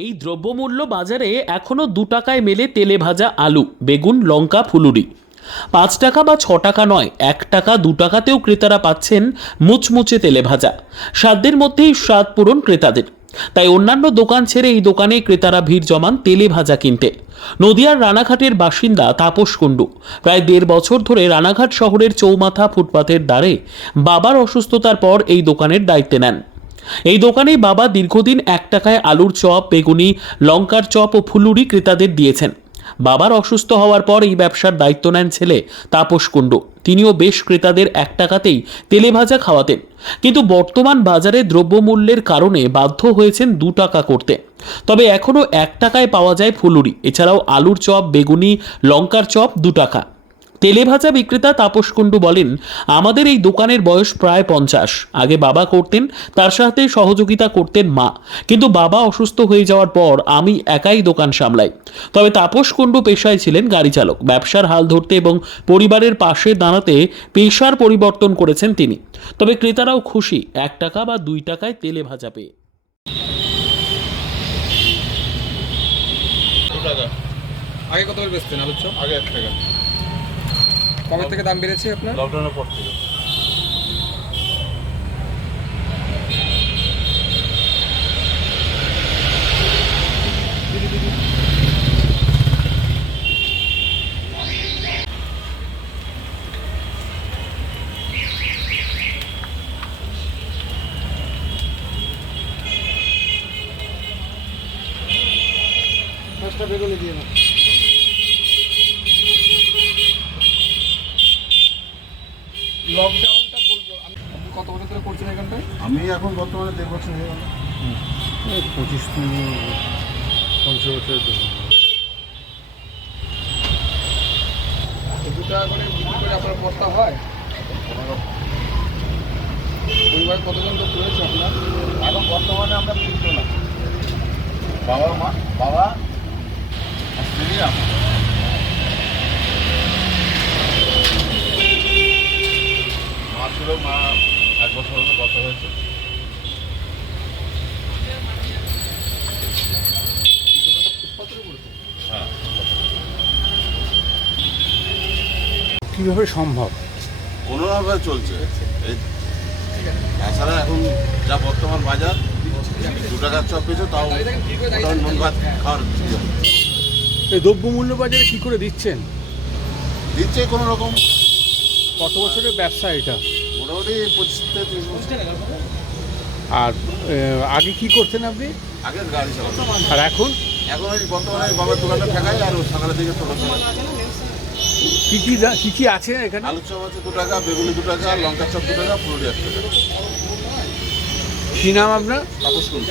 এই দ্রব্যমূল্য বাজারে এখনও 2 টাকায় মেলে তেলে ভাজা আলু, বেগুন, লঙ্কা, ফুলুরি। 5 টাকা বা 6 টাকা নয়, 1 টাকা 2 টাকাতেও ক্রেতারা পাচ্ছেন মুচমুচে তেলে ভাজা। সাধ্যের মধ্যেই স্বাদ পূরণ ক্রেতাদের। তাই অন্যান্য দোকান ছেড়ে এই দোকানে ক্রেতারা ভিড় জমান তেলে ভাজা কিনতে। নদিয়ার রানাঘাটের বাসিন্দা তাপস কুণ্ডু প্রায় 1.5 বছর ধরে রানাঘাট শহরের চৌমাথা ফুটপাতের দ্বারে বাবার অসুস্থতার পর এই দোকানের দায়িত্বে নেন। এই দোকানেই বাবা দীর্ঘদিন 1 টাকায় আলুর চপ, বেগুনি, লঙ্কার চপ ও ফুলুরি ক্রেতাদের দিয়েছেন। বাবার অসুস্থ হওয়ার পর এই ব্যবসার দায়িত্ব নেন ছেলে তাপস কুণ্ডু। তিনিও বেশ ক্রেতাদের 1 টাকাতেই তেলে ভাজা খাওয়াতেন, কিন্তু বর্তমান বাজারে দ্রব্যমূল্যের কারণে বাধ্য হয়েছেন 2 টাকা করতে। তবে এখনও 1 টাকায় পাওয়া যায় ফুলুরি, এছাড়াও আলুর চপ, বেগুনি, লঙ্কার চপ 2 টাকা। তেলে ভাজা বিক্রেতা তাপস কুণ্ডু বলেন, আমাদের এই দোকানের বয়স প্রায় 50। আগে বাবা করতেন, তার সাথে সহযোগিতা করতেন মা, কিন্তু বাবা অসুস্থ হয়ে যাওয়ার পর আমি একাই দোকান সামলাই। তবে তাপস কুণ্ডু পেশায় ছিলেন গাড়ি চালক। ব্যবসার হাল ধরতে এবং পরিবারের পাশে দাঁড়াতে পেশার পরিবর্তন করেছেন তিনি। তবে ক্রেতারাও খুশি 1 টাকা বা 2 টাকায় তেলে ভাজা পেয়ে। 2 টাকা। আগে কত করে বেচতেন আলুর চপ? আগে 1 টাকা। কবে থেকে দাম বেড়েছে আপনার? লকডাউনের পর থেকে। পাঁচটা বেগুনি দিয়ে না। লকডাউনটা বলবো আপনি কত বছর ধরে করছেন এখানটায়? আমি এখন বর্তমানে 1.5 বছর হয়ে গেল। 25-50 বছরের জন্য 2 টাকা করে বিক্রি করে আপনার বস্তা হয়? পরিবার কতজন লোক রয়েছে আপনার? এখন বর্তমানে আমরা 3 জন আছি। বাবা আর স্ত্রী আমি। মা ছিল, মা 1 বছর হলো গত হয়েছে। হ্যাঁ, কীভাবে সম্ভব? কোনোভাবে চলছে। এই তাছাড়া এখন যা বর্তমান বাজার, 2 টাকার চপ পেয়েছে, তাও নুন ভাত খাওয়ার সুযোগ এই দ্রব্যমূল্য বাজারে কী করে দিচ্ছেন? দিচ্ছে কোনো রকম। কত বছরের ব্যবসা এটা? মোটামুটি 25 থেকে 30 বছর। আর আগে কি করতেন আপনি? আগে গাড়ি চালাতাম, আর এখন এখন ওই বর্তমানে বাবার দোকানটা ঠেকাই, আর সকালের দিকে টোটো চালাই। কি আছে এখানে? আলুর চপ আছে 2 টাকা, বেগুনি 2 টাকা, লঙ্কার চপ 2 টাকা, ফুলুরি 1 টাকা। কী নাম আপনার? তাপস কুণ্ডু।